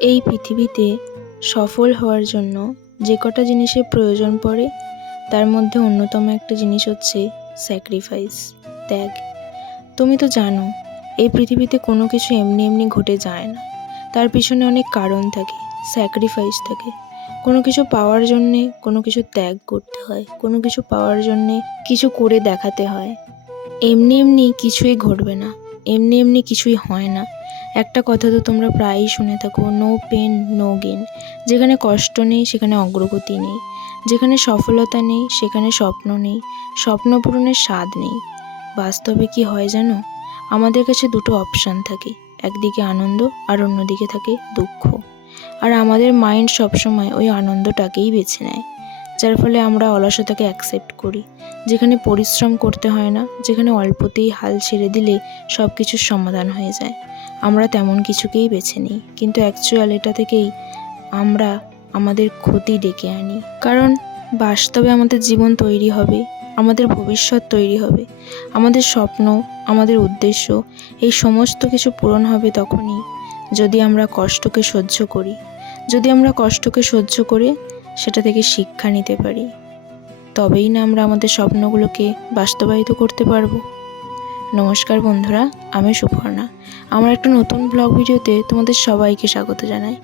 এই পৃথিবীতে সফল হওয়ার জন্য যে কটা জিনিসের প্রয়োজন পড়ে তার মধ্যে অন্যতম একটা জিনিস হচ্ছে স্যাক্রিফাইস, ত্যাগ। তুমি তো জানো এই পৃথিবীতে কোনো কিছু এমনি এমনি ঘটে যায় না, তার পিছনে অনেক কারণ থাকে, স্যাক্রিফাইস থাকে। কোনো কিছু পাওয়ার জন্যে কোনো কিছু ত্যাগ করতে হয়, কোনো কিছু পাওয়ার জন্যে কিছু করে দেখাতে হয়। এমনি এমনি কিছুই ঘটবে না, এমনি এমনি কিছুই হয় না। একটা কথা তো তোমরা প্রায়ই শুনে থাকো, নো পেন নো গেন। যেখানে কষ্ট নেই সেখানে অগ্রগতি নেই, যেখানে সফলতা নেই সেখানে স্বপ্ন নেই, স্বপ্ন পূরণের স্বাদ নেই। বাস্তবে কি হয় জানো, আমাদের কাছে দুটো অপশান থাকে, একদিকে আনন্দ আর অন্যদিকে থাকে দুঃখ। আর আমাদের মাইন্ড সবসময় ওই আনন্দটাকেই বেছে নেয়, যার ফলে আমরা অলসতাকে অ্যাকসেপ্ট করি। যেখানে পরিশ্রম করতে হয় না, যেখানে অল্পতেই হাল ছেড়ে দিলে সব কিছুর সমাধান হয়ে যায়, আমরা তেমন কিছুকেই বেছে নিই। কিন্তু অ্যাকচুয়াল এটা থেকেই আমরা আমাদের ক্ষতি ডেকে আনি। কারণ বাস্তবে আমাদের জীবন তৈরি হবে, আমাদের ভবিষ্যৎ তৈরি হবে, আমাদের স্বপ্ন, আমাদের উদ্দেশ্য, এই সমস্ত কিছু পূরণ হবে তখনই যদি আমরা কষ্টকে সহ্য করি, যদি আমরা কষ্টকে সহ্য করে সেটা থেকে শিক্ষা নিতে পারি। তবেই না আমরা আমাদের স্বপ্নগুলোকে বাস্তবায়িত করতে পারবো। নমস্কার বন্ধুরা, আমি সুপর্ণা। আমার একটা নতুন ব্লগ ভিডিওতে তোমাদের সবাইকে স্বাগত জানাই।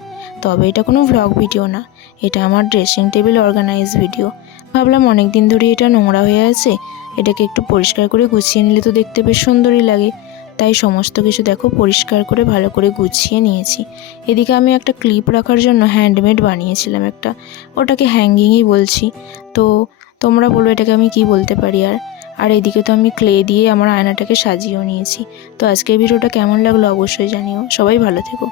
তবে এটা কোনো ব্লগ ভিডিও না, এটা আমার ড্রেসিং টেবিল অর্গানাইজ ভিডিও। ভাবলাম অনেক দিন ধরে এটা নোংরা হয়ে আছে, এটাকে একটু পরিষ্কার করে গুছিয়ে নিলে তো দেখতে বেশ সুন্দরই লাগে। তাই সমস্ত কিছু দেখো পরিষ্কার করে ভালো করে গুছিয়ে নিয়েছি। এদিকে আমি একটা ক্লিপ রাখার জন্য হ্যান্ডমেড বানিয়েছিলাম একটা, ওটাকে হ্যাঙ্গিংই বলছি। তো তোমরা বলো এটাকে আমি কি বলতে পারি। আর এদিকে তো আমি ক্লে দিয়ে আমার আয়নাটাকে সাজিয়েও নিয়েছি। তো আজকের ভিডিওটা কেমন লাগলো অবশ্যই জানিও। সবাই ভালো থেকো।